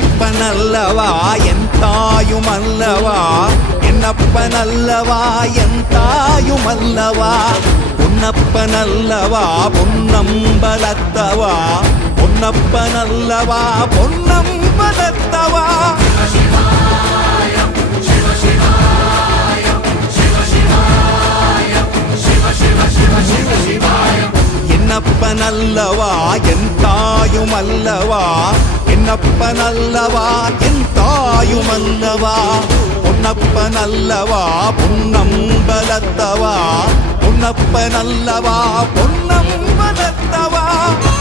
என்னப்பனல்லவா என் தாயுமல்லவா, என்னப்பனல்லவா என் தாயுமல்லவா, பொன்னப்பனல்லவா பொன்னம்பலத்தவா, பொன்னப்பனல்லவா பொன்னம்பலத்தவா. என்னப்பனல்லவா என் தாயுமல்லவா, என்னப்பனல்லவா என் தாயுமல்லவா, பொன்னப்பனல்லவா பொன்னம்பலத்தவா, பொன்னப்பனல்லவா பொன்னம்பலத்தவா.